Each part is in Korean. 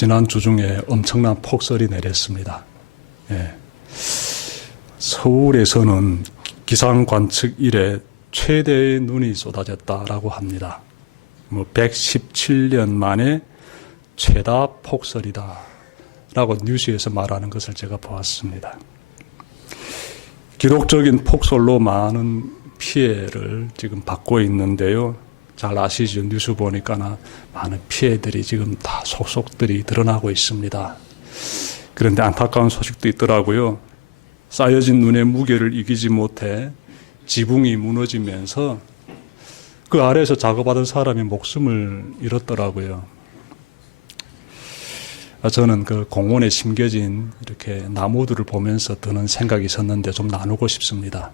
지난 주 중에 엄청난 폭설이 내렸습니다. 예. 서울에서는 기상 관측 이래 최대의 눈이 쏟아졌다라고 합니다. 117년 만에 최다 폭설이다 라고 뉴스에서 말하는 것을 제가 보았습니다. 기록적인 폭설로 많은 피해를 지금 받고 있는데요. 잘 아시죠? 뉴스 보니까 많은 피해들이 지금 다 속속들이 드러나고 있습니다. 그런데 안타까운 소식도 있더라고요. 쌓여진 눈의 무게를 이기지 못해 지붕이 무너지면서 그 아래에서 작업하던 사람이 목숨을 잃었더라고요. 저는 그 공원에 심겨진 이렇게 나무들을 보면서 드는 생각이 있었는데 좀 나누고 싶습니다.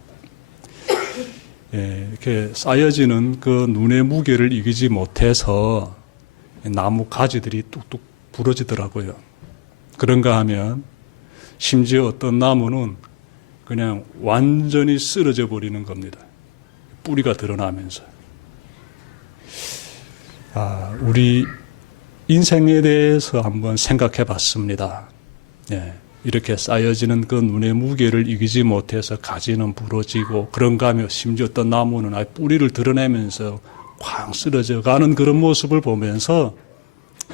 예, 이렇게 쌓여지는 그 눈의 무게를 이기지 못해서 나무 가지들이 뚝뚝 부러지더라고요. 그런가 하면 심지어 어떤 나무는 그냥 완전히 쓰러져 버리는 겁니다. 뿌리가 드러나면서. 우리 인생에 대해서 한번 생각해 봤습니다. 예, 이렇게 쌓여지는 그 눈의 무게를 이기지 못해서 가지는 부러지고 그런가 하며 심지어 어떤 나무는 아예 뿌리를 드러내면서 쾅 쓰러져 가는 그런 모습을 보면서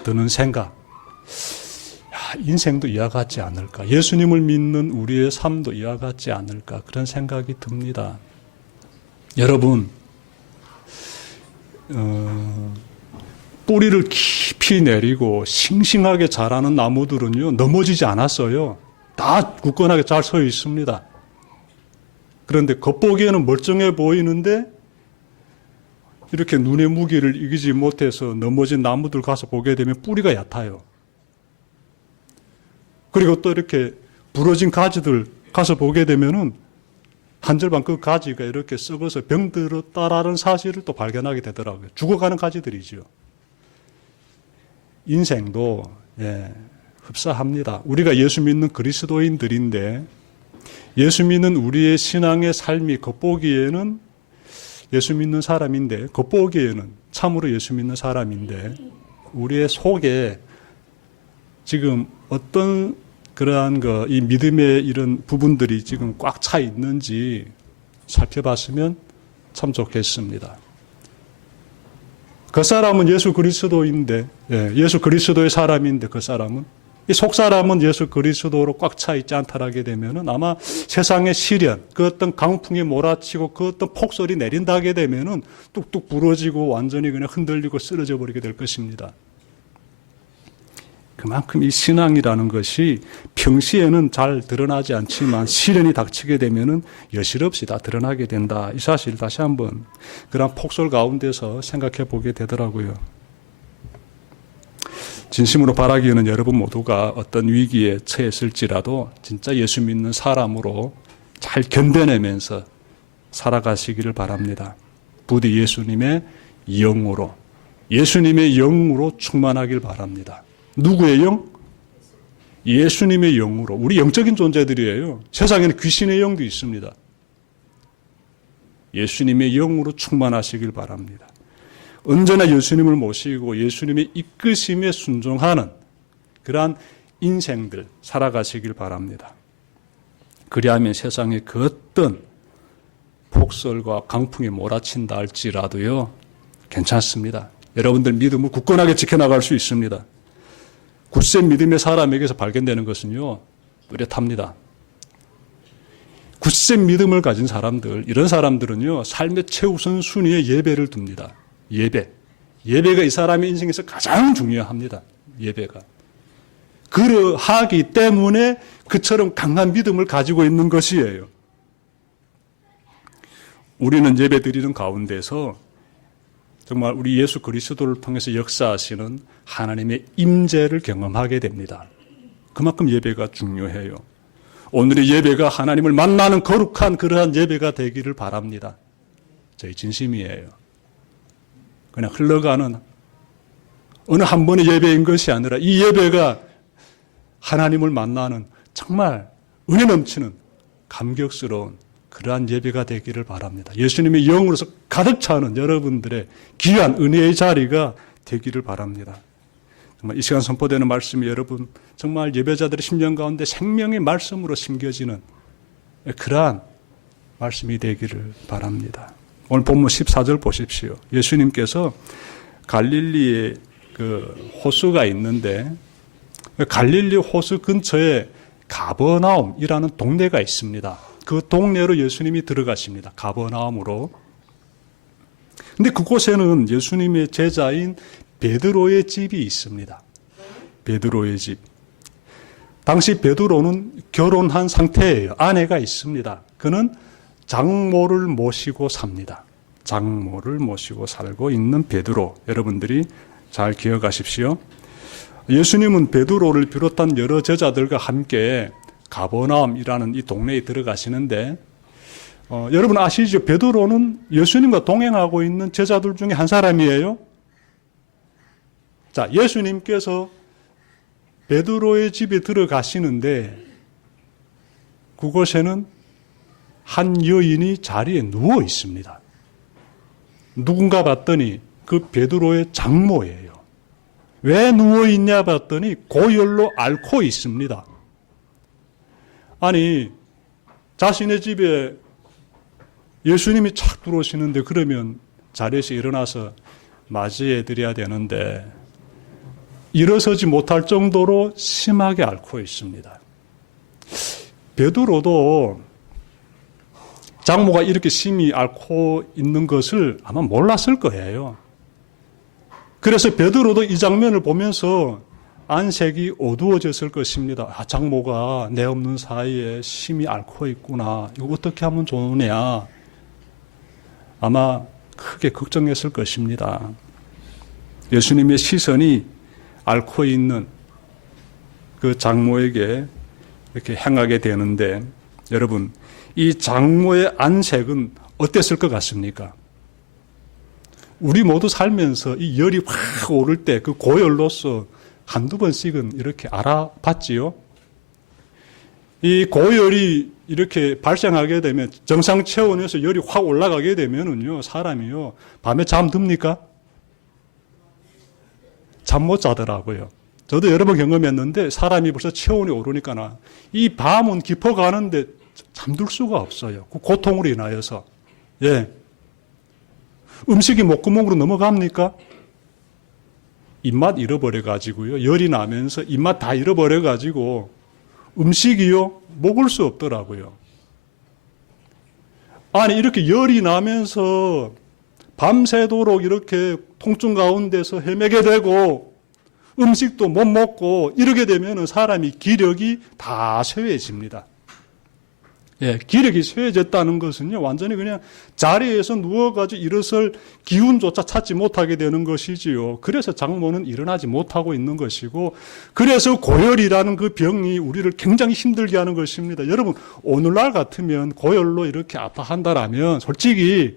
드는 생각. 인생도 이와 같지 않을까. 예수님을 믿는 우리의 삶도 이와 같지 않을까. 그런 생각이 듭니다. 여러분, 뿌리를 깊이 내리고 싱싱하게 자라는 나무들은요, 넘어지지 않았어요. 다 굳건하게 잘 서 있습니다. 그런데 겉보기에는 멀쩡해 보이는데 이렇게 눈의 무게를 이기지 못해서 넘어진 나무들 가서 보게 되면 뿌리가 얕아요. 그리고 또 이렇게 부러진 가지들 가서 보게 되면은 한 절반 그 가지가 이렇게 썩어서 병들었다라는 사실을 또 발견하게 되더라고요. 죽어가는 가지들이죠. 인생도 흡사합니다. 우리가 예수 믿는 그리스도인들인데 예수 믿는 우리의 신앙의 삶이 겉보기에는 예수 믿는 사람인데 겉보기에는 참으로 예수 믿는 사람인데 우리의 속에 지금 어떤 그러한 이 믿음의 이런 부분들이 지금 꽉 차 있는지 살펴봤으면 참 좋겠습니다. 그 사람은 예수 그리스도인데, 예수 그리스도의 사람인데 그 사람은 이 속 사람은 예수 그리스도로 꽉 차 있지 않다라게 되면은 아마 세상의 시련, 그 어떤 강풍이 몰아치고 그 어떤 폭설이 내린다 하게 되면은 뚝뚝 부러지고 완전히 그냥 흔들리고 쓰러져 버리게 될 것입니다. 그만큼 이 신앙이라는 것이 평시에는 잘 드러나지 않지만 시련이 닥치게 되면은 여실없이 다 드러나게 된다. 이 사실 다시 한번 그런 폭설 가운데서 생각해 보게 되더라고요. 진심으로 바라기에는 여러분 모두가 어떤 위기에 처했을지라도 진짜 예수 믿는 사람으로 잘 견뎌내면서 살아가시기를 바랍니다. 부디 예수님의 영으로 충만하길 바랍니다. 누구의 영? 예수님의 영으로. 우리 영적인 존재들이에요. 세상에는 귀신의 영도 있습니다. 예수님의 영으로 충만하시길 바랍니다. 언제나 예수님을 모시고 예수님의 이끄심에 순종하는 그러한 인생들 살아가시길 바랍니다. 그리하면 세상에 그 어떤 폭설과 강풍이 몰아친다 할지라도요, 괜찮습니다. 여러분들 믿음을 굳건하게 지켜나갈 수 있습니다. 굳센 믿음의 사람에게서 발견되는 것은요, 뚜렷합니다. 굳센 믿음을 가진 사람들, 이런 사람들은요, 삶의 최우선 순위에 예배를 둡니다. 예배가 이 사람의 인생에서 가장 중요합니다. 예배가. 그러하기 때문에 그처럼 강한 믿음을 가지고 있는 것이에요. 우리는 예배 드리는 가운데서 정말 우리 예수 그리스도를 통해서 역사하시는 하나님의 임재를 경험하게 됩니다. 그만큼 예배가 중요해요. 오늘의 예배가 하나님을 만나는 거룩한 그러한 예배가 되기를 바랍니다. 저희 진심이에요. 그냥 흘러가는 어느 한 번의 예배인 것이 아니라 이 예배가 하나님을 만나는 정말 은혜 넘치는 감격스러운 그러한 예배가 되기를 바랍니다. 예수님의 영으로서 가득 차는 여러분들의 귀한 은혜의 자리가 되기를 바랍니다. 정말 이 시간 선포되는 말씀이 여러분 정말 예배자들의 심령 가운데 생명의 말씀으로 심겨지는 그러한 말씀이 되기를 바랍니다. 오늘 본문 14절 보십시오. 예수님께서 갈릴리에 그 호수가 있는데 갈릴리 호수 근처에 가버나움이라는 동네가 있습니다. 그 동네로 예수님이 들어가십니다. 가버나움으로. 근데 그곳에는 예수님의 제자인 베드로의 집이 있습니다. 베드로의 집. 당시 베드로는 결혼한 상태예요. 아내가 있습니다. 그는 장모를 모시고 삽니다. 장모를 모시고 살고 있는 베드로. 여러분들이 잘 기억하십시오. 예수님은 베드로를 비롯한 여러 제자들과 함께 가버나움이라는 이 동네에 들어가시는데 여러분 아시죠? 베드로는 예수님과 동행하고 있는 제자들 중에 한 사람이에요. 자, 예수님께서 베드로의 집에 들어가시는데 그곳에는 한 여인이 자리에 누워 있습니다. 누군가 봤더니 그 베드로의 장모예요. 왜 누워 있냐 봤더니 고열로 앓고 있습니다. 아니, 자신의 집에 예수님이 착 들어오시는데 그러면 자리에서 일어나서 맞이해 드려야 되는데 일어서지 못할 정도로 심하게 앓고 있습니다. 베드로도 장모가 이렇게 심히 앓고 있는 것을 아마 몰랐을 거예요. 그래서 베드로도 이 장면을 보면서 안색이 어두워졌을 것입니다. 아, 장모가 내 없는 사이에 심히 앓고 있구나. 이거 어떻게 하면 좋으냐. 아마 크게 걱정했을 것입니다. 예수님의 시선이 앓고 있는 그 장모에게 이렇게 향하게 되는데 여러분, 이 장모의 안색은 어땠을 것 같습니까? 우리 모두 살면서 이 열이 확 오를 때 그 고열로서 한두 번씩은 이렇게 알아봤지요. 이 고열이 이렇게 발생하게 되면 정상 체온에서 열이 확 올라가게 되면은요, 사람이요, 밤에 잠듭니까? 잠 못 자더라고요. 저도 여러 번 경험했는데 사람이 벌써 체온이 오르니까 이 밤은 깊어가는데 잠들 수가 없어요. 그 고통으로 인하여서. 예. 음식이 목구멍으로 넘어갑니까? 입맛 잃어버려가지고요. 열이 나면서 입맛 다 잃어버려가지고 음식이요. 먹을 수 없더라고요. 아니, 이렇게 열이 나면서 밤새도록 이렇게 통증 가운데서 헤매게 되고 음식도 못 먹고 이러게 되면 사람이 기력이 다 쇠해집니다. 예, 기력이 쇠해졌다는 것은요, 완전히 그냥 자리에서 누워가지고 일어설 기운조차 찾지 못하게 되는 것이지요. 그래서 장모는 일어나지 못하고 있는 것이고, 그래서 고열이라는 그 병이 우리를 굉장히 힘들게 하는 것입니다. 여러분, 오늘날 같으면 고열로 이렇게 아파한다라면 솔직히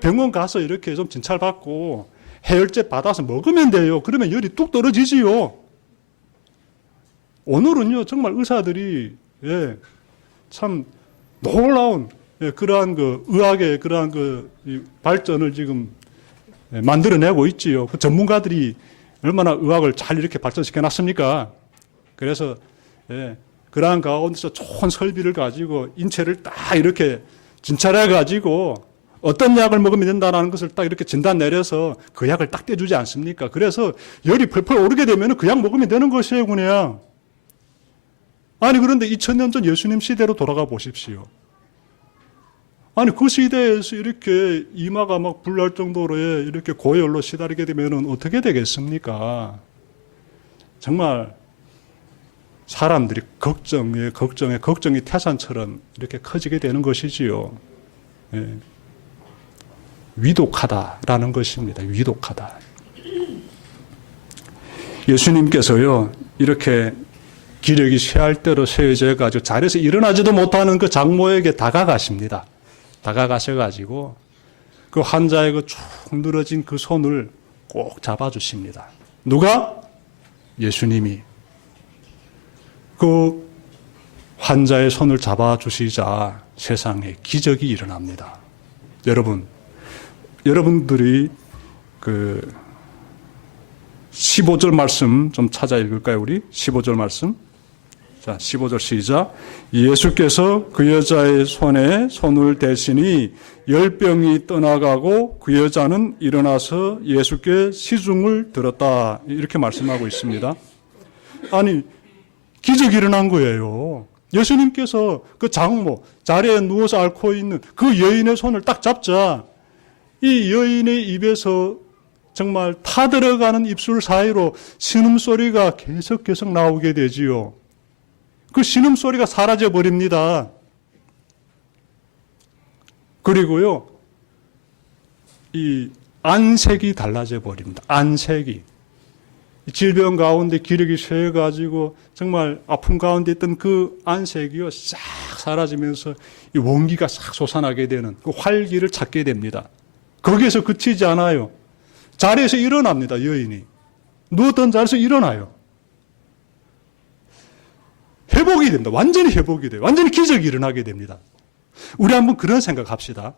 병원 가서 이렇게 좀 진찰받고 해열제 받아서 먹으면 돼요. 그러면 열이 뚝 떨어지지요. 오늘은요, 정말 의사들이, 예, 참, 놀라운 그러한 그 의학의 그러한 그 발전을 지금 만들어내고 있지요. 그 전문가들이 얼마나 의학을 잘 이렇게 발전시켜 놨습니까? 그래서 그러한 가운데서 좋은 설비를 가지고 인체를 딱 이렇게 진찰해 가지고 어떤 약을 먹으면 된다는 것을 딱 이렇게 진단 내려서 그 약을 딱 떼주지 않습니까? 그래서 열이 펄펄 오르게 되면 그 약 먹으면 되는 것이에요, 그냥. 아니, 그런데 2000년 전 예수님 시대로 돌아가 보십시오. 아니, 그 시대에서 이렇게 이마가 막 불날 정도로 이렇게 고열로 시달리게 되면 어떻게 되겠습니까? 정말 사람들이 걱정이 태산처럼 이렇게 커지게 되는 것이지요. 예. 위독하다라는 것입니다. 위독하다. 예수님께서요, 이렇게 기력이 쇠할 대로 쇠해져 가지고 자리에서 일어나지도 못하는 그 장모에게 다가가십니다. 다가가셔가지고 그 환자의 그 쭉 늘어진 그 손을 꼭 잡아주십니다. 누가? 예수님이. 그 환자의 손을 잡아주시자 세상에 기적이 일어납니다. 여러분들이 그 15절 말씀 좀 찾아 읽을까요, 우리? 15절 말씀. 자, 15절 시작. 예수께서 그 여자의 손에 손을 대시니 열병이 떠나가고 그 여자는 일어나서 예수께 시중을 들었다. 이렇게 말씀하고 있습니다. 아니, 기적이 일어난 거예요. 예수님께서 그 장모, 자리에 누워서 앓고 있는 그 여인의 손을 딱 잡자 이 여인의 입에서 정말 타들어가는 입술 사이로 신음소리가 계속 나오게 되지요. 그 신음소리가 사라져 버립니다. 그리고요, 이 안색이 달라져 버립니다. 안색이. 질병 가운데 기력이 쇠가지고 정말 아픔 가운데 있던 그 안색이요, 싹 사라지면서 이 원기가 싹 솟아나게 되는 그 활기를 찾게 됩니다. 거기에서 그치지 않아요. 자리에서 일어납니다, 여인이. 누웠던 자리에서 일어나요. 회복이 됩니다. 완전히 회복이 돼요. 완전히 기적이 일어나게 됩니다. 우리 한번 그런 생각합시다.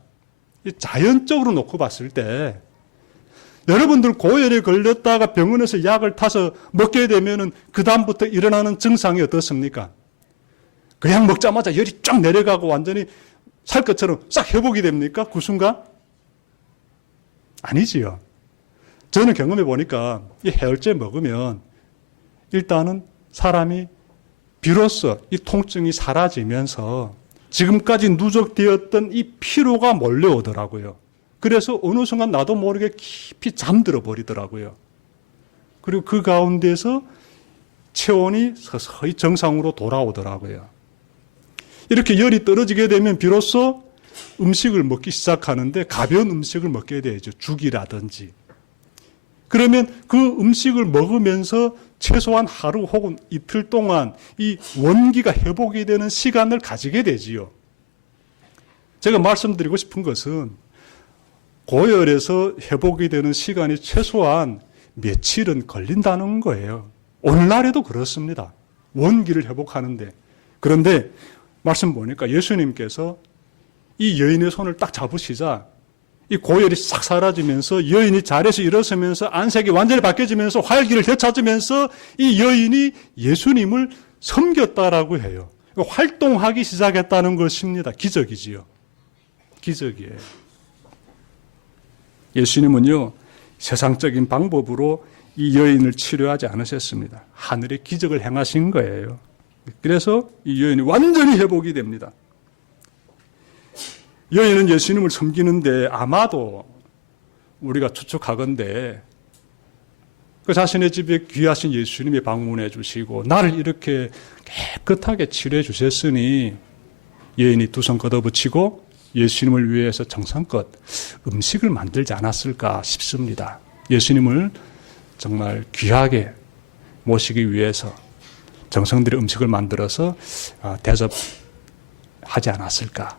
자연적으로 놓고 봤을 때 여러분들 고열에 걸렸다가 병원에서 약을 타서 먹게 되면은 그 다음부터 일어나는 증상이 어떻습니까? 그 약 먹자마자 열이 쫙 내려가고 완전히 살 것처럼 싹 회복이 됩니까? 그 순간? 아니지요. 저는 경험해 보니까 이 해열제 먹으면 일단은 사람이 비로소 이 통증이 사라지면서 지금까지 누적되었던 이 피로가 몰려오더라고요. 그래서 어느 순간 나도 모르게 깊이 잠들어 버리더라고요. 그리고 그 가운데서 체온이 서서히 정상으로 돌아오더라고요. 이렇게 열이 떨어지게 되면 비로소 음식을 먹기 시작하는데 가벼운 음식을 먹게 되죠. 죽이라든지. 그러면 그 음식을 먹으면서 최소한 하루 혹은 이틀 동안 이 원기가 회복이 되는 시간을 가지게 되지요. 제가 말씀드리고 싶은 것은 고열에서 회복이 되는 시간이 최소한 며칠은 걸린다는 거예요. 오늘날에도 그렇습니다. 원기를 회복하는데. 그런데 말씀 보니까 예수님께서 이 여인의 손을 딱 잡으시자 이 고열이 싹 사라지면서 여인이 자리에서 일어서면서 안색이 완전히 바뀌어지면서 활기를 되찾으면서 이 여인이 예수님을 섬겼다라고 해요. 활동하기 시작했다는 것입니다. 기적이지요. 기적이에요. 예수님은요, 세상적인 방법으로 이 여인을 치료하지 않으셨습니다. 하늘의 기적을 행하신 거예요. 그래서 이 여인이 완전히 회복이 됩니다. 여인은 예수님을 섬기는데 아마도 우리가 추측하건대 그 자신의 집에 귀하신 예수님이 방문해 주시고 나를 이렇게 깨끗하게 치료해 주셨으니 여인이 두 손 걷어붙이고 예수님을 위해서 정성껏 음식을 만들지 않았을까 싶습니다. 예수님을 정말 귀하게 모시기 위해서 정성들의 음식을 만들어서 대접하지 않았을까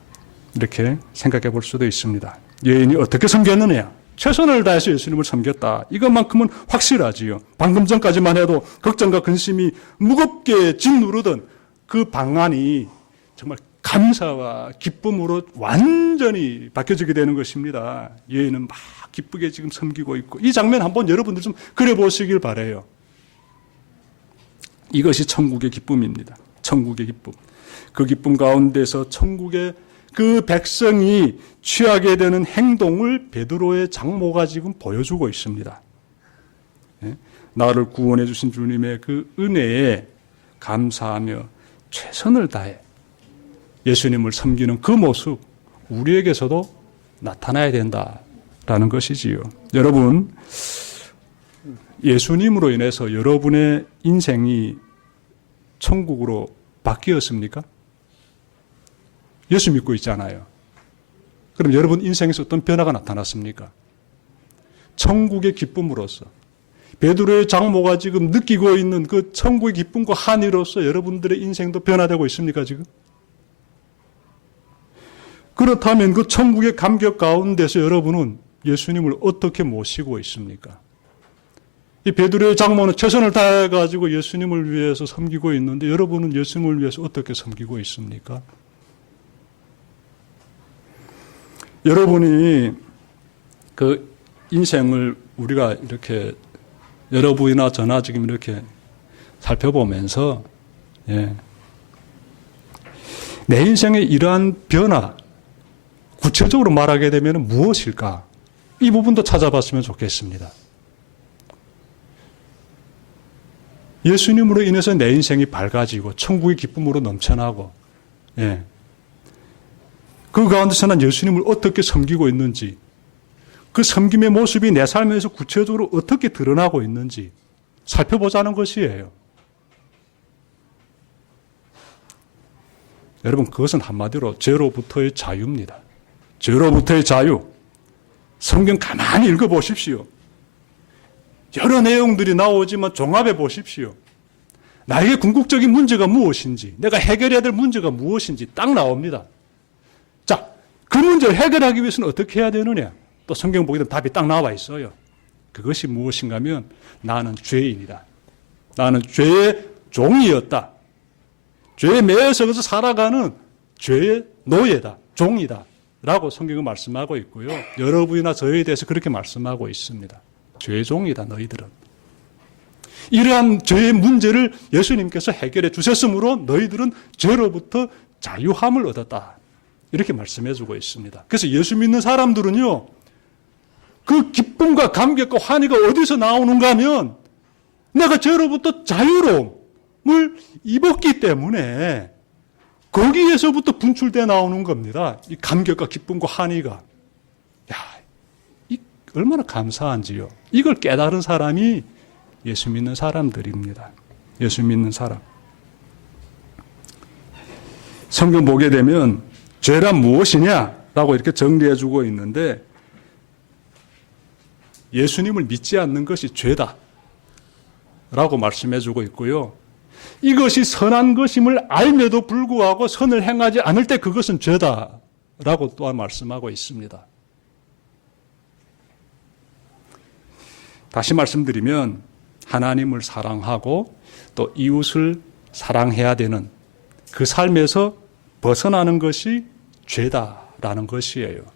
이렇게 생각해 볼 수도 있습니다. 여인이 어떻게 섬겼느냐? 최선을 다해서 예수님을 섬겼다. 이것만큼은 확실하지요. 방금 전까지만 해도 걱정과 근심이 무겁게 짓누르던 그 방안이 정말 감사와 기쁨으로 완전히 바뀌어지게 되는 것입니다. 여인은 막 기쁘게 지금 섬기고 있고 이 장면 한번 여러분들 좀 그려보시길 바라요. 이것이 천국의 기쁨입니다. 천국의 기쁨. 그 기쁨 가운데서 천국의 그 백성이 취하게 되는 행동을 베드로의 장모가 지금 보여주고 있습니다. 나를 구원해 주신 주님의 그 은혜에 감사하며 최선을 다해 예수님을 섬기는 그 모습 우리에게서도 나타나야 된다라는 것이지요. 여러분, 예수님으로 인해서 여러분의 인생이 천국으로 바뀌었습니까? 예수 믿고 있잖아요. 그럼 여러분 인생에서 어떤 변화가 나타났습니까? 천국의 기쁨으로서 베드로의 장모가 지금 느끼고 있는 그 천국의 기쁨과 한이로서 여러분들의 인생도 변화되고 있습니까 지금? 그렇다면 그 천국의 감격 가운데서 여러분은 예수님을 어떻게 모시고 있습니까? 이 베드로의 장모는 최선을 다해가지고 예수님을 위해서 섬기고 있는데 여러분은 예수님을 위해서 어떻게 섬기고 있습니까? 여러분이 그 인생을 우리가 이렇게 여러분이나 저나 지금 이렇게 살펴보면서 내 인생의 이러한 변화, 구체적으로 말하게 되면 무엇일까? 이 부분도 찾아봤으면 좋겠습니다. 예수님으로 인해서 내 인생이 밝아지고 천국의 기쁨으로 넘쳐나고 그 가운데서 난 예수님을 어떻게 섬기고 있는지, 그 섬김의 모습이 내 삶에서 구체적으로 어떻게 드러나고 있는지 살펴보자는 것이에요. 여러분, 그것은 한마디로 죄로부터의 자유입니다. 죄로부터의 자유. 성경 가만히 읽어보십시오. 여러 내용들이 나오지만 종합해 보십시오. 나에게 궁극적인 문제가 무엇인지, 내가 해결해야 될 문제가 무엇인지 딱 나옵니다. 자, 그 문제를 해결하기 위해서는 어떻게 해야 되느냐? 또 성경 보게 되면 답이 딱 나와 있어요. 그것이 무엇인가 하면 나는 죄인이다. 나는 죄의 종이었다. 죄에 매여서 살아가는 죄의 노예다. 종이다. 라고 성경은 말씀하고 있고요. 여러분이나 저에 대해서 그렇게 말씀하고 있습니다. 죄의 종이다, 너희들은. 이러한 죄의 문제를 예수님께서 해결해 주셨으므로 너희들은 죄로부터 자유함을 얻었다. 이렇게 말씀해 주고 있습니다. 그래서 예수 믿는 사람들은요, 그 기쁨과 감격과 환희가 어디서 나오는가 하면 내가 죄로부터 자유로움을 입었기 때문에 거기에서부터 분출되어 나오는 겁니다. 이 감격과 기쁨과 환희가. 야, 이 얼마나 감사한지요. 이걸 깨달은 사람이 예수 믿는 사람들입니다. 예수 믿는 사람. 성경 보게 되면 죄란 무엇이냐라고 이렇게 정리해 주고 있는데, 예수님을 믿지 않는 것이 죄다 라고 말씀해 주고 있고요. 이것이 선한 것임을 알면도 불구하고 선을 행하지 않을 때 그것은 죄다라고 또한 말씀하고 있습니다. 다시 말씀드리면 하나님을 사랑하고 또 이웃을 사랑해야 되는 그 삶에서 벗어나는 것이 죄다라는 것이에요.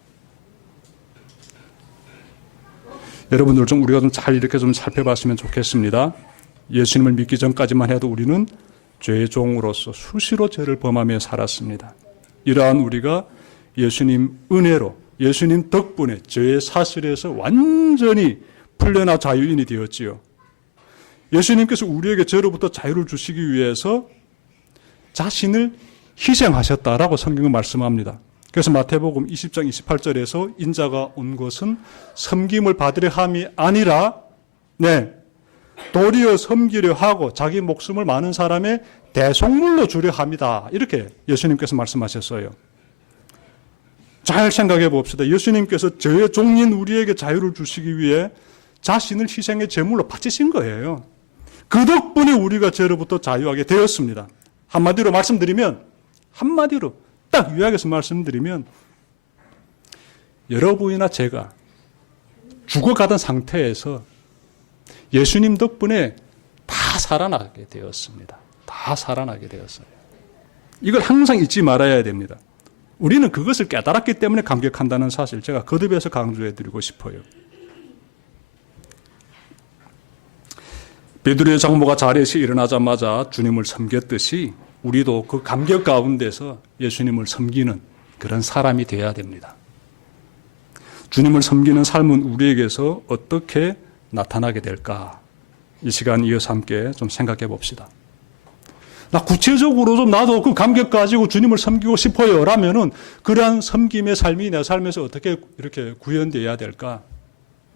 여러분들 우리가 좀 잘 이렇게 좀 살펴봤으면 좋겠습니다. 예수님을 믿기 전까지만 해도 우리는 죄의 종으로서 수시로 죄를 범하며 살았습니다. 이러한 우리가 예수님 은혜로, 예수님 덕분에 죄의 사슬에서 완전히 풀려나 자유인이 되었지요. 예수님께서 우리에게 죄로부터 자유를 주시기 위해서 자신을 희생하셨다라고 성경은 말씀합니다. 그래서 마태복음 20장 28절에서 인자가 온 것은 섬김을 받으려 함이 아니라 도리어 섬기려 하고 자기 목숨을 많은 사람의 대속물로 주려 합니다. 이렇게 예수님께서 말씀하셨어요. 잘 생각해 봅시다. 예수님께서 죄의 종인 우리에게 자유를 주시기 위해 자신을 희생의 제물로 바치신 거예요. 그 덕분에 우리가 죄로부터 자유하게 되었습니다. 한마디로 말씀드리면, 한마디로 딱 요약해서 말씀드리면, 여러분이나 제가 죽어가던 상태에서 예수님 덕분에 다 살아나게 되었습니다. 다 살아나게 되었어요. 이걸 항상 잊지 말아야 됩니다. 우리는 그것을 깨달았기 때문에 감격한다는 사실, 제가 거듭해서 강조해 드리고 싶어요. 베드로의 장모가 자리에서 일어나자마자 주님을 섬겼듯이 우리도 그 감격 가운데서 예수님을 섬기는 그런 사람이 되어야 됩니다. 주님을 섬기는 삶은 우리에게서 어떻게 나타나게 될까? 이 시간 이어서 함께 좀 생각해 봅시다. 나 구체적으로 좀 나도 그 감격 가지고 주님을 섬기고 싶어요 라면은 그러한 섬김의 삶이 내 삶에서 어떻게 이렇게 구현되어야 될까?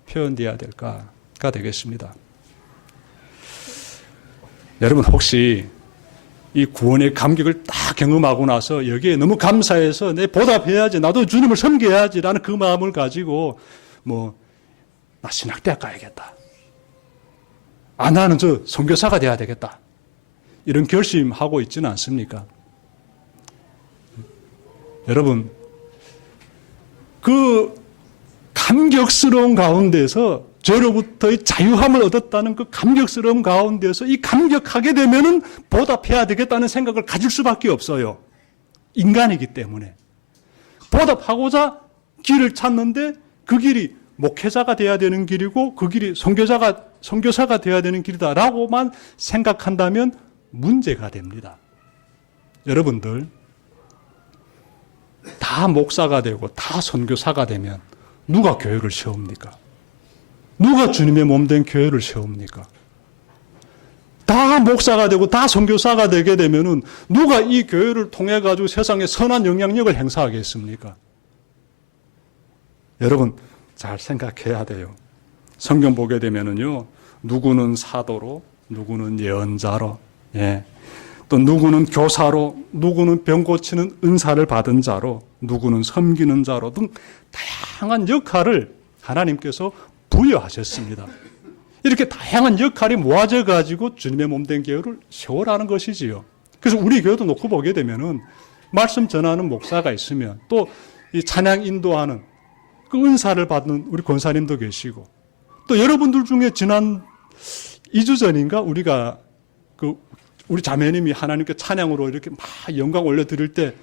표현되어야 될까가 되겠습니다. 여러분, 혹시 이 구원의 감격을 딱 경험하고 나서 여기에 너무 감사해서 내 보답해야지, 나도 주님을 섬겨야지라는 그 마음을 가지고 나 신학대학 가야겠다. 나는 선교사가 돼야 되겠다. 이런 결심하고 있지는 않습니까? 여러분, 그 감격스러운 가운데서 죄로부터의 자유함을 얻었다는 그 감격스러운 가운데서 이 감격하게 되면은 보답해야 되겠다는 생각을 가질 수밖에 없어요. 인간이기 때문에. 보답하고자 길을 찾는데 그 길이 목회자가 돼야 되는 길이고 그 길이 선교사가 돼야 되는 길이다라고만 생각한다면 문제가 됩니다. 여러분들 다 목사가 되고 다 선교사가 되면 누가 교회를 세웁니까? 누가 주님의 몸된 교회를 세웁니까? 다 목사가 되고 다 선교사가 되게 되면은 누가 이 교회를 통해 가지고 세상에 선한 영향력을 행사하겠습니까? 여러분 잘 생각해야 돼요. 성경 보게 되면은요, 누구는 사도로, 누구는 예언자로, 또 누구는 교사로, 누구는 병 고치는 은사를 받은 자로, 누구는 섬기는 자로 등 다양한 역할을 하나님께서 부여하셨습니다. 이렇게 다양한 역할이 모아져 가지고 주님의 몸된 교회를 세워라는 것이지요. 그래서 우리 교회도 놓고 보게 되면은 말씀 전하는 목사가 있으면 또 이 찬양 인도하는 그 은사를 받는 우리 권사님도 계시고, 또 여러분들 중에 지난 2주 전인가 우리가 우리 자매님이 하나님께 찬양으로 이렇게 막 영광 올려드릴 때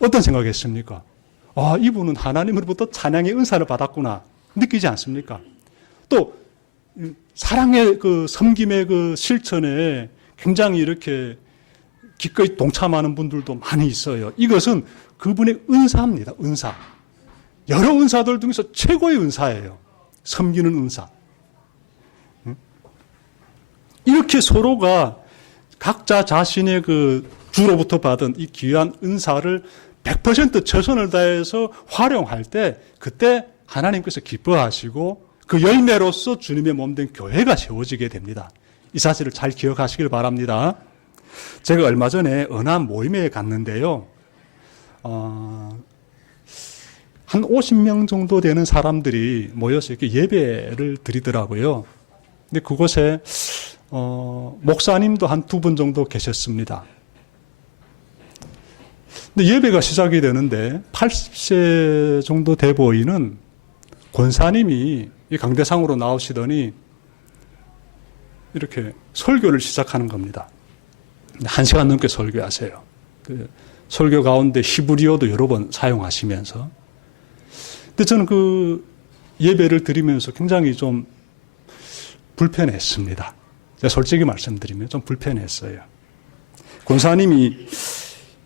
어떤 생각했습니까? 아, 이분은 하나님으로부터 찬양의 은사를 받았구나 느끼지 않습니까? 또 사랑의 그 섬김의 그 실천에 굉장히 이렇게 기꺼이 동참하는 분들도 많이 있어요. 이것은 그분의 은사입니다. 은사. 여러 은사들 중에서 최고의 은사예요. 섬기는 은사. 이렇게 서로가 각자 자신의 그 주로부터 받은 이 귀한 은사를 100% 최선을 다해서 활용할 때 그때 하나님께서 기뻐하시고 그 열매로서 주님의 몸된 교회가 세워지게 됩니다. 이 사실을 잘 기억하시길 바랍니다. 제가 얼마 전에 어느 모임에 갔는데요. 한 50명 정도 되는 사람들이 모여서 이렇게 예배를 드리더라고요. 근데 그곳에 목사님도 한 2분 정도 계셨습니다. 근데 예배가 시작이 되는데 80세 정도 돼 보이는 권사님이 이 강대상으로 나오시더니 이렇게 설교를 시작하는 겁니다. 1시간 넘게 설교하세요. 그 설교 가운데 히브리어도 여러 번 사용하시면서. 근데 저는 그 예배를 드리면서 굉장히 좀 불편했습니다. 제가 솔직히 말씀드리면 좀 불편했어요. 권사님이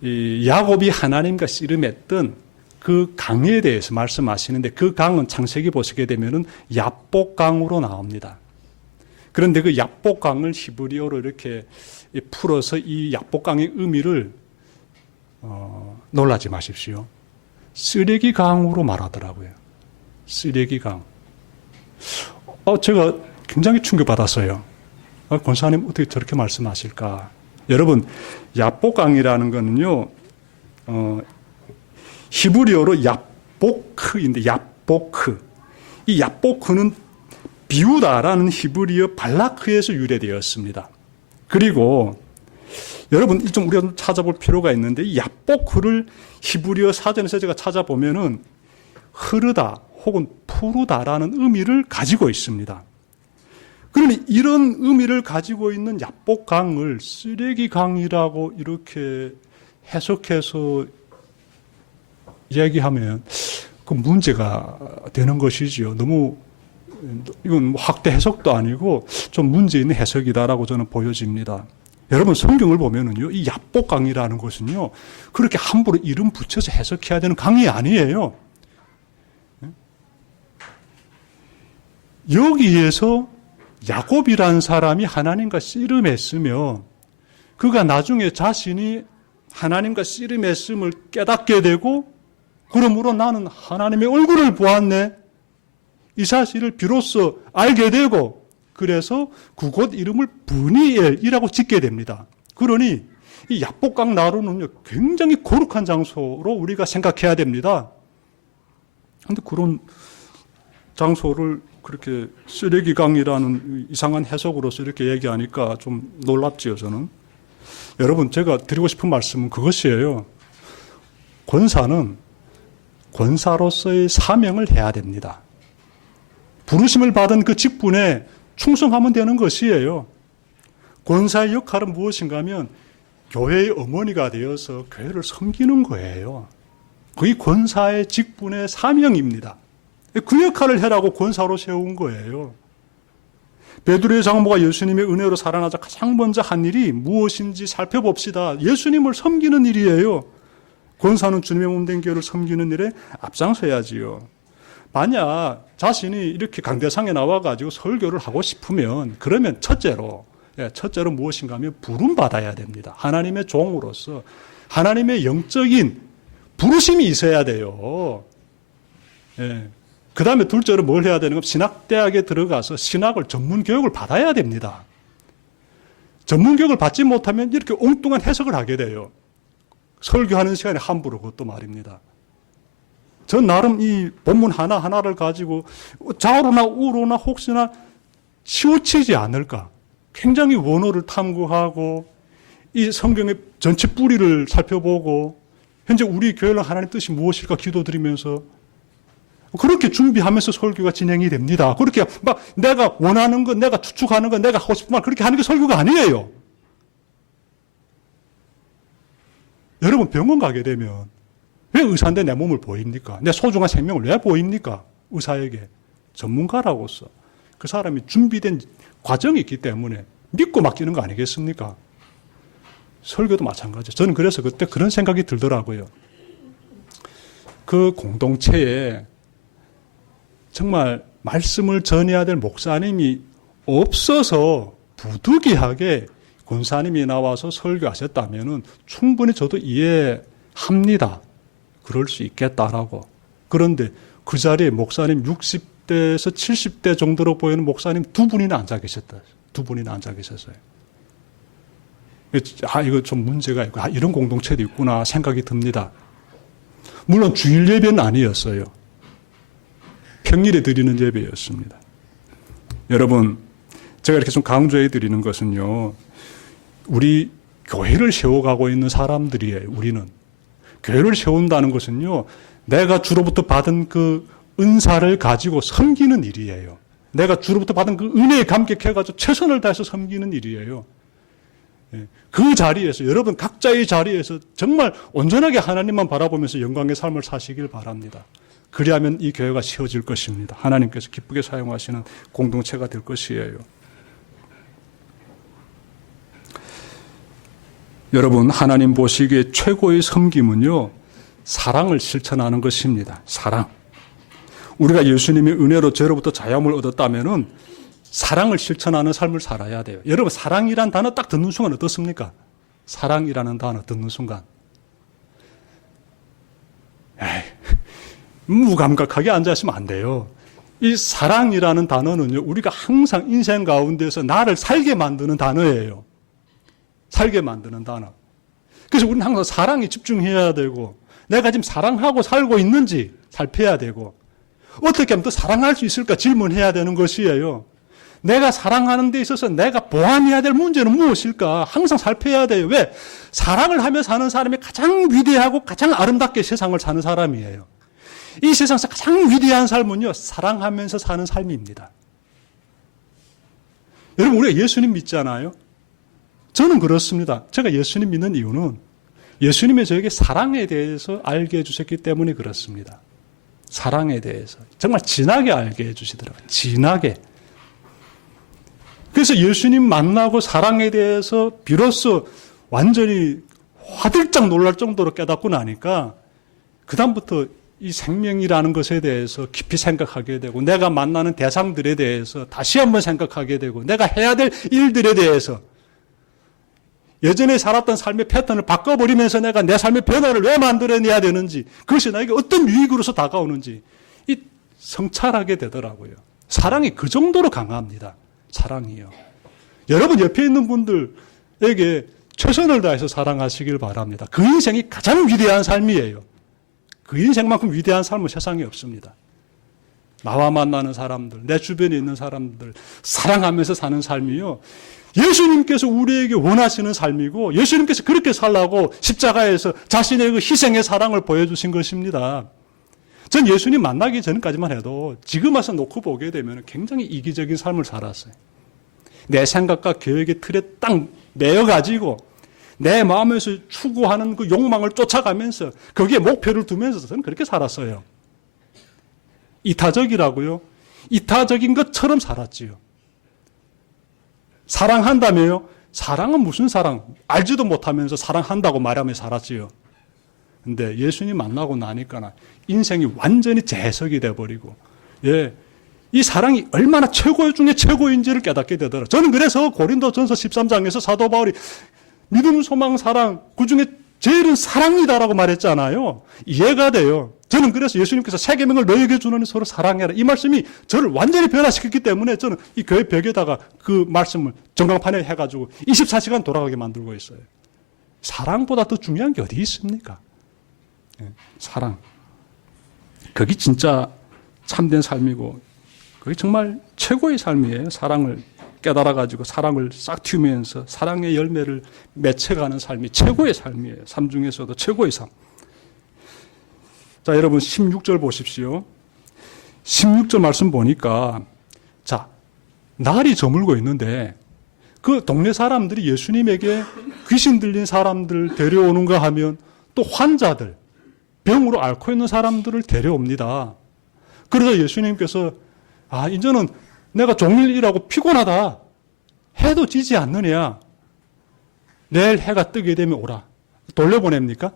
이 야곱이 하나님과 씨름했던 그 강에 대해서 말씀하시는데 그 강은 창세기 보시게 되면은 야복강으로 나옵니다. 그런데 그 야복강을 히브리어로 이렇게 풀어서 이 야복강의 의미를 놀라지 마십시오. 쓰레기 강으로 말하더라고요. 쓰레기 강. 제가 굉장히 충격받았어요. 권사님 어떻게 저렇게 말씀하실까? 여러분, 야복강이라는 거는요, 히브리어로 야보크인데, 야보크. 이 야보크는 비우다라는 히브리어 발라크에서 유래되었습니다. 그리고 여러분, 좀 우리가 찾아볼 필요가 있는데, 이 야보크를 히브리어 사전에서 제가 찾아보면은 흐르다 혹은 푸르다라는 의미를 가지고 있습니다. 그러니 이런 의미를 가지고 있는 야복강을 쓰레기강이라고 이렇게 해석해서 이야기하면 그 문제가 되는 것이지요. 너무 이건 확대 해석도 아니고 좀 문제 있는 해석이다라고 저는 보여집니다. 여러분 성경을 보면은요, 이 야복강이라는 것은요, 그렇게 함부로 이름 붙여서 해석해야 되는 강이 아니에요. 여기에서 야곱이라는 사람이 하나님과 씨름했으며 그가 나중에 자신이 하나님과 씨름했음을 깨닫게 되고 그러므로 나는 하나님의 얼굴을 보았네. 이 사실을 비로소 알게 되고 그래서 그곳 이름을 브니엘이라고 짓게 됩니다. 그러니 이 야복강 나루는요, 굉장히 거룩한 장소로 우리가 생각해야 됩니다. 그런데 그런 장소를 그렇게 쓰레기강이라는 이상한 해석으로서 이렇게 얘기하니까 좀 놀랍지요, 저는. 여러분, 제가 드리고 싶은 말씀은 그것이에요. 권사는 권사로서의 사명을 해야 됩니다. 부르심을 받은 그 직분에 충성하면 되는 것이에요. 권사의 역할은 무엇인가 하면 교회의 어머니가 되어서 교회를 섬기는 거예요. 그게 권사의 직분의 사명입니다. 그 역할을 해라고 권사로 세운 거예요. 베드로의 장모가 예수님의 은혜로 살아나자 가장 먼저 한 일이 무엇인지 살펴봅시다. 예수님을 섬기는 일이에요. 권사는 주님의 몸된 교회를 섬기는 일에 앞장서야지요. 만약 자신이 이렇게 강대상에 나와가지고 설교를 하고 싶으면 그러면 첫째로 무엇인가 하면 부름받아야 됩니다. 하나님의 종으로서 하나님의 영적인 부르심이 있어야 돼요. 그 다음에 둘째로 뭘 해야 되는 건 신학대학에 들어가서 신학을 전문 교육을 받아야 됩니다. 전문 교육을 받지 못하면 이렇게 엉뚱한 해석을 하게 돼요. 설교하는 시간에 함부로 그것도 말입니다. 전 나름 이 본문 하나하나를 가지고 좌우로나 우로나 혹시나 치우치지 않을까. 굉장히 원어를 탐구하고 이 성경의 전체 뿌리를 살펴보고 현재 우리 교회는 하나님 뜻이 무엇일까 기도드리면서 그렇게 준비하면서 설교가 진행이 됩니다. 그렇게 막 내가 원하는 것, 내가 추측하는 것, 내가 하고 싶은 말 그렇게 하는 게 설교가 아니에요. 여러분 병원 가게 되면 왜 의사인데 내 몸을 보입니까? 내 소중한 생명을 왜 보입니까? 의사에게. 전문가라고서. 그 사람이 준비된 과정이 있기 때문에 믿고 맡기는 거 아니겠습니까? 설교도 마찬가지죠. 저는 그래서 그때 그런 생각이 들더라고요. 그 공동체에 정말 말씀을 전해야 될 목사님이 없어서 부득이하게 권사님이 나와서 설교하셨다면 충분히 저도 이해합니다. 그럴 수 있겠다라고. 그런데 그 자리에 목사님 60대에서 70대 정도로 보이는 목사님 두 분이나 앉아 계셨다. 두 분이나 앉아 계셨어요. 이거 좀 문제가 있고, 이런 공동체도 있구나 생각이 듭니다. 물론 주일 예배는 아니었어요. 평일에 드리는 예배였습니다. 여러분, 제가 이렇게 좀 강조해 드리는 것은요, 우리 교회를 세워가고 있는 사람들이에요, 우리는. 교회를 세운다는 것은요, 내가 주로부터 받은 그 은사를 가지고 섬기는 일이에요. 내가 주로부터 받은 그 은혜에 감격해가지고 최선을 다해서 섬기는 일이에요. 그 자리에서, 여러분 각자의 자리에서 정말 온전하게 하나님만 바라보면서 영광의 삶을 사시길 바랍니다. 그리하면 이 교회가 세워질 것입니다. 하나님께서 기쁘게 사용하시는 공동체가 될 것이에요. 여러분, 하나님 보시기에 최고의 섬김은요, 사랑을 실천하는 것입니다. 사랑. 우리가 예수님의 은혜로 죄로부터 자유함을 얻었다면은 사랑을 실천하는 삶을 살아야 돼요. 여러분, 사랑이란 단어 딱 듣는 순간 어떻습니까? 사랑이라는 단어 듣는 순간. 무감각하게 앉아있으면 안 돼요. 이 사랑이라는 단어는요, 우리가 항상 인생 가운데서 나를 살게 만드는 단어예요. 살게 만드는 단어. 그래서 우리는 항상 사랑에 집중해야 되고, 내가 지금 사랑하고 살고 있는지 살펴야 되고, 어떻게 하면 더 사랑할 수 있을까 질문해야 되는 것이에요. 내가 사랑하는 데 있어서 내가 보완해야 될 문제는 무엇일까 항상 살펴야 돼요. 왜? 사랑을 하며 사는 사람이 가장 위대하고 가장 아름답게 세상을 사는 사람이에요. 이 세상에서 가장 위대한 삶은요, 사랑하면서 사는 삶입니다. 여러분, 우리가 예수님 믿잖아요. 저는 그렇습니다. 제가 예수님 믿는 이유는 예수님이 저에게 사랑에 대해서 알게 해주셨기 때문에 그렇습니다. 사랑에 대해서 정말 진하게 알게 해주시더라고요. 진하게. 그래서 예수님 만나고 사랑에 대해서 비로소 완전히 화들짝 놀랄 정도로 깨닫고 나니까 그다음부터 이 생명이라는 것에 대해서 깊이 생각하게 되고, 내가 만나는 대상들에 대해서 다시 한번 생각하게 되고, 내가 해야 될 일들에 대해서 예전에 살았던 삶의 패턴을 바꿔버리면서 내가 내 삶의 변화를 왜 만들어내야 되는지, 그것이 나에게 어떤 유익으로서 다가오는지 이 성찰하게 되더라고요. 사랑이 그 정도로 강합니다. 사랑이요. 여러분 옆에 있는 분들에게 최선을 다해서 사랑하시길 바랍니다. 그 인생이 가장 위대한 삶이에요. 그 인생만큼 위대한 삶은 세상에 없습니다. 나와 만나는 사람들, 내 주변에 있는 사람들 사랑하면서 사는 삶이요, 예수님께서 우리에게 원하시는 삶이고, 예수님께서 그렇게 살라고 십자가에서 자신의 그 희생의 사랑을 보여주신 것입니다. 전 예수님 만나기 전까지만 해도 지금 와서 놓고 보게 되면 굉장히 이기적인 삶을 살았어요. 내 생각과 계획의 틀에 딱 매여가지고 내 마음에서 추구하는 그 욕망을 쫓아가면서 거기에 목표를 두면서 저는 그렇게 살았어요. 이타적이라고요? 이타적인 것처럼 살았지요. 사랑한다며요? 사랑은 무슨 사랑? 알지도 못하면서 사랑한다고 말하며 살았지요. 근데 예수님 만나고 나니까 인생이 완전히 재해석이 돼버리고, 이 사랑이 얼마나 최고 중에 최고인지를 깨닫게 되더라. 저는 그래서 고린도전서 13장에서 사도 바울이 믿음, 소망, 사랑, 그 중에 제일은 사랑이다라고 말했잖아요. 이해가 돼요. 저는 그래서 예수님께서 세 계명을 너에게 주노니 서로 사랑해라. 이 말씀이 저를 완전히 변화시켰기 때문에 저는 이 교회 벽에다가 그 말씀을 전광판에 해가지고 24시간 돌아가게 만들고 있어요. 사랑보다 더 중요한 게 어디 있습니까? 사랑. 그게 진짜 참된 삶이고, 그게 정말 최고의 삶이에요. 사랑을 깨달아가지고 사랑을 싹 틔우면서 사랑의 열매를 맺혀가는 삶이 최고의 삶이에요. 삶 중에서도 최고의 삶. 자, 여러분 16절 보십시오. 16절 말씀 보니까, 자, 날이 저물고 있는데 그 동네 사람들이 예수님에게 귀신 들린 사람들 데려오는가 하면 또 환자들, 병으로 앓고 있는 사람들을 데려옵니다. 그래서 예수님께서 이제는 내가 종일 일하고 피곤하다. 해도 지지 않느냐. 내일 해가 뜨게 되면 오라. 돌려보냅니까?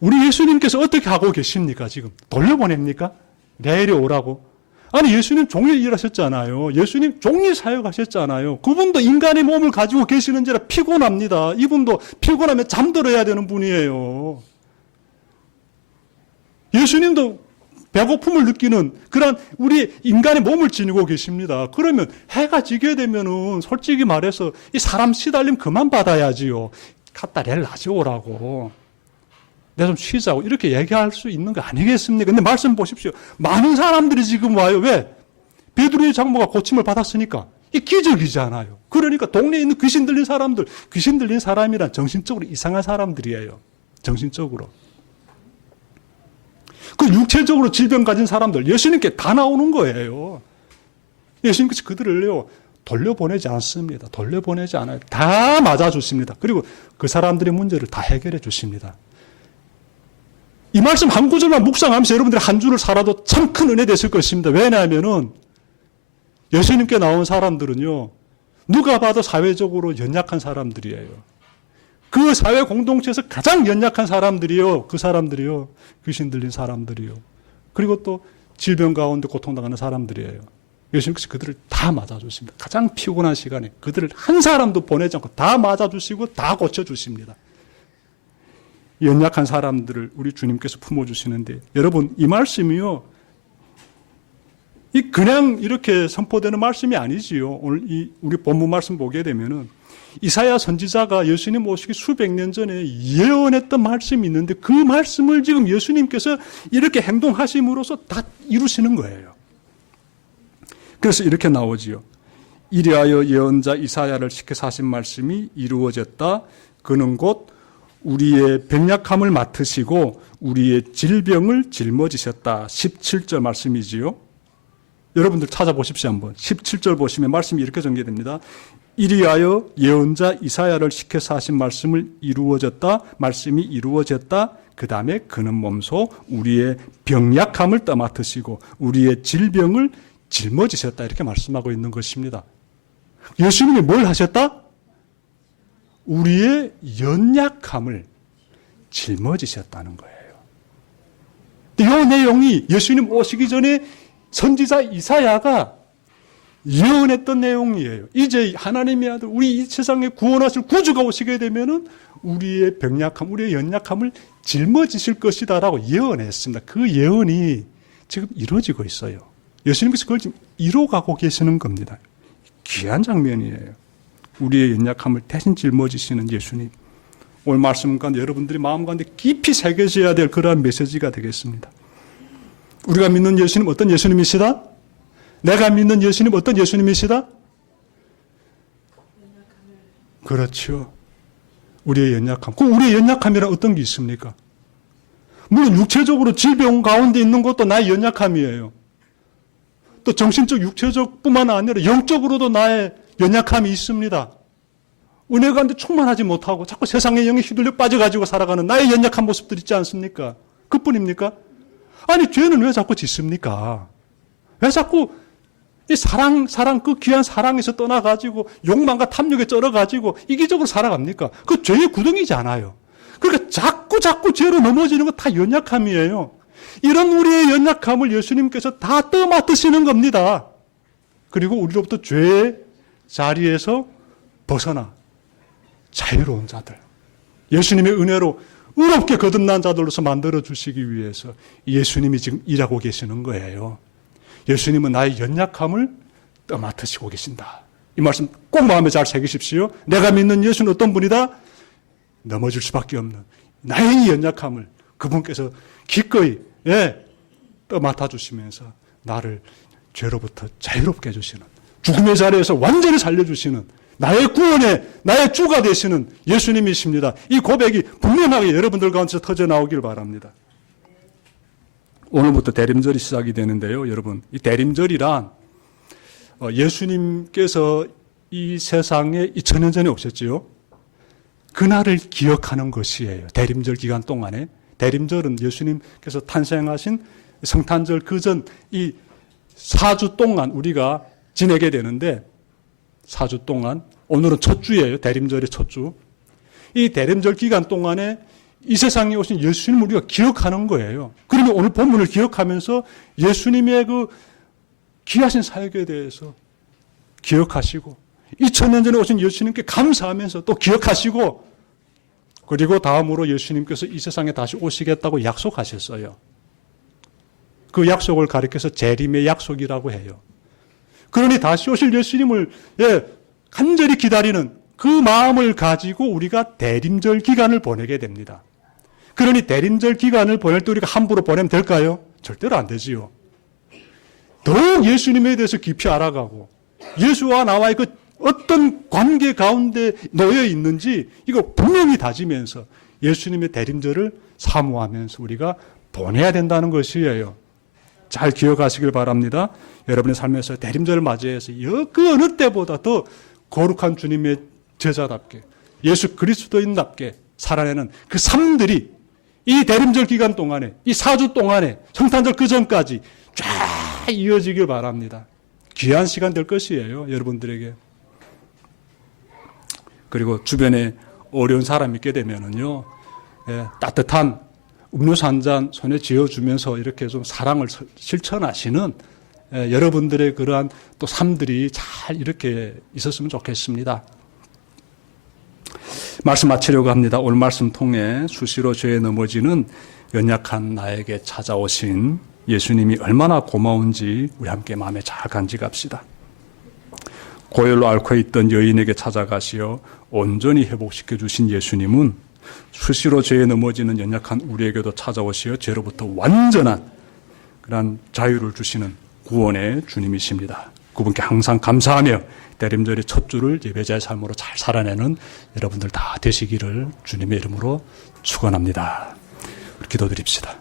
우리 예수님께서 어떻게 하고 계십니까, 지금? 돌려보냅니까? 내일이 오라고? 아니, 예수님 종일 일하셨잖아요. 예수님 종일 사역하셨잖아요. 그분도 인간의 몸을 가지고 계시는지라 피곤합니다. 이분도 피곤하면 잠들어야 되는 분이에요. 예수님도 배고픔을 느끼는 그런 우리 인간의 몸을 지니고 계십니다. 그러면 해가 지게 되면은 솔직히 말해서 이 사람 시달림 그만 받아야지요. 갔다 내일 낮에 오라고. 내가 좀 쉬자고 이렇게 얘기할 수 있는 거 아니겠습니까? 근데 말씀 보십시오. 많은 사람들이 지금 와요. 왜? 베드로의 장모가 고침을 받았으니까. 이 기적이잖아요. 그러니까 동네에 있는 귀신 들린 사람들, 귀신 들린 사람이란 정신적으로 이상한 사람들이에요. 정신적으로. 그 육체적으로 질병 가진 사람들, 예수님께 다 나오는 거예요. 예수님께서 그들을요, 돌려보내지 않습니다. 돌려보내지 않아요. 다 맞아주십니다. 그리고 그 사람들의 문제를 다 해결해 주십니다. 이 말씀 한 구절만 묵상하면서 여러분들이 한 주를 살아도 참 큰 은혜 되실 것입니다. 왜냐하면은 예수님께 나온 사람들은요, 누가 봐도 사회적으로 연약한 사람들이에요. 그 사회 공동체에서 가장 연약한 사람들이요. 그 사람들이요. 귀신 들린 사람들이요. 그리고 또 질병 가운데 고통당하는 사람들이에요. 예수님께서 그들을 다 맞아주십니다. 가장 피곤한 시간에 그들을 한 사람도 보내지 않고 다 맞아주시고 다 고쳐주십니다. 연약한 사람들을 우리 주님께서 품어주시는데, 여러분 이 말씀이요, 이 그냥 이렇게 선포되는 말씀이 아니지요. 오늘 우리 본문 말씀 보게 되면은 이사야 선지자가 예수님 오시기 수백 년 전에 예언했던 말씀이 있는데 그 말씀을 지금 예수님께서 이렇게 행동하심으로써 다 이루시는 거예요. 그래서 이렇게 나오지요. 이리하여 예언자 이사야를 시켜서 하신 말씀이 이루어졌다. 그는 곧 우리의 병약함을 맡으시고 우리의 질병을 짊어지셨다. 17절 말씀이지요. 여러분들 찾아보십시오 한번. 17절 보시면 말씀이 이렇게 전개됩니다. 이리하여 예언자 이사야를 시켜서 하신 말씀을 이루어졌다. 말씀이 이루어졌다. 그 다음에 그는 몸소 우리의 병약함을 떠맡으시고 우리의 질병을 짊어지셨다. 이렇게 말씀하고 있는 것입니다. 예수님이 뭘 하셨다? 우리의 연약함을 짊어지셨다는 거예요. 이 내용이 예수님 오시기 전에 선지자 이사야가 예언했던 내용이에요. 이제 하나님의 아들, 우리 이 세상에 구원하실 구주가 오시게 되면은 우리의 병약함, 우리의 연약함을 짊어지실 것이다라고 예언했습니다. 그 예언이 지금 이루어지고 있어요. 예수님께서 그걸 지금 이루어가고 계시는 겁니다. 귀한 장면이에요. 우리의 연약함을 대신 짊어지시는 예수님. 오늘 말씀 가운데 여러분들이 마음 가운데 깊이 새겨져야 될 그러한 메시지가 되겠습니다. 우리가 믿는 예수님 어떤 예수님이시다? 내가 믿는 예수님 어떤 예수님이시다? 그렇죠. 우리의 연약함. 그 우리의 연약함이란 어떤 게 있습니까? 물론 육체적으로 질병 가운데 있는 것도 나의 연약함이에요. 또 정신적, 육체적 뿐만 아니라 영적으로도 나의 연약함이 있습니다. 은혜 가운데 충만하지 못하고 자꾸 세상의 영에 휘둘려 빠져가지고 살아가는 나의 연약한 모습들 있지 않습니까? 그뿐입니까? 아니, 죄는 왜 자꾸 짓습니까? 왜 자꾸 이 사랑, 그 귀한 사랑에서 떠나가지고 욕망과 탐욕에 쩔어가지고 이기적으로 살아갑니까? 그 죄의 구덩이지 않아요. 그러니까 자꾸 죄로 넘어지는 거 다 연약함이에요. 이런 우리의 연약함을 예수님께서 다 떠맡으시는 겁니다. 그리고 우리로부터 죄의 자리에서 벗어나 자유로운 자들, 예수님의 은혜로 의롭게 거듭난 자들로서 만들어주시기 위해서 예수님이 지금 일하고 계시는 거예요. 예수님은 나의 연약함을 떠맡으시고 계신다. 이 말씀 꼭 마음에 잘 새기십시오. 내가 믿는 예수는 어떤 분이다? 넘어질 수밖에 없는 나의 연약함을 그분께서 기꺼이 떠맡아 주시면서 나를 죄로부터 자유롭게 해주시는, 죽음의 자리에서 완전히 살려주시는 나의 구원의, 나의 주가 되시는 예수님이십니다. 이 고백이 분명하게 여러분들 가운데서 터져나오길 바랍니다. 오늘부터 대림절이 시작이 되는데요. 여러분, 이 대림절이란 예수님께서 이 세상에 2000년 전에 오셨지요. 그날을 기억하는 것이에요. 대림절 기간 동안에. 대림절은 예수님께서 탄생하신 성탄절 그전 이 4주 동안 우리가 지내게 되는데, 4주 동안, 오늘은 첫 주예요. 대림절의 첫 주. 이 대림절 기간 동안에 이 세상에 오신 예수님을 우리가 기억하는 거예요. 그러면 오늘 본문을 기억하면서 예수님의 그 귀하신 사역에 대해서 기억하시고, 2000년 전에 오신 예수님께 감사하면서 또 기억하시고, 그리고 다음으로 예수님께서 이 세상에 다시 오시겠다고 약속하셨어요. 그 약속을 가리켜서 재림의 약속이라고 해요. 그러니 다시 오실 예수님을 간절히 기다리는 그 마음을 가지고 우리가 대림절 기간을 보내게 됩니다. 그러니 대림절 기간을 보낼 때 우리가 함부로 보내면 될까요? 절대로 안 되지요. 더욱 예수님에 대해서 깊이 알아가고 예수와 나와의 그 어떤 관계 가운데 놓여 있는지 이거 분명히 다지면서 예수님의 대림절을 사모하면서 우리가 보내야 된다는 것이에요. 잘 기억하시길 바랍니다. 여러분의 삶에서 대림절을 맞이해서 그 어느 때보다 더 거룩한 주님의 제자답게, 예수 그리스도인답게 살아내는 그 삶들이 이 대림절 기간 동안에, 이 4주 동안에, 성탄절 그 전까지 쫙 이어지길 바랍니다. 귀한 시간 될 것이에요, 여러분들에게. 그리고 주변에 어려운 사람이 있게 되면은요, 따뜻한 음료수 한 잔 손에 쥐어주면서 이렇게 좀 사랑을 실천하시는 여러분들의 그러한 또 삶들이 잘 이렇게 있었으면 좋겠습니다. 말씀 마치려고 합니다. 오늘 말씀 통해 수시로 죄에 넘어지는 연약한 나에게 찾아오신 예수님이 얼마나 고마운지 우리 함께 마음에 잘 간직합시다. 고열로 앓고 있던 여인에게 찾아가시어 온전히 회복시켜 주신 예수님은 수시로 죄에 넘어지는 연약한 우리에게도 찾아오시어 죄로부터 완전한 그런 자유를 주시는 구원의 주님이십니다. 그분께 항상 감사하며 대림절의 첫 주를 예배자의 삶으로 잘 살아내는 여러분들 다 되시기를 주님의 이름으로 축원합니다. 기도드립시다.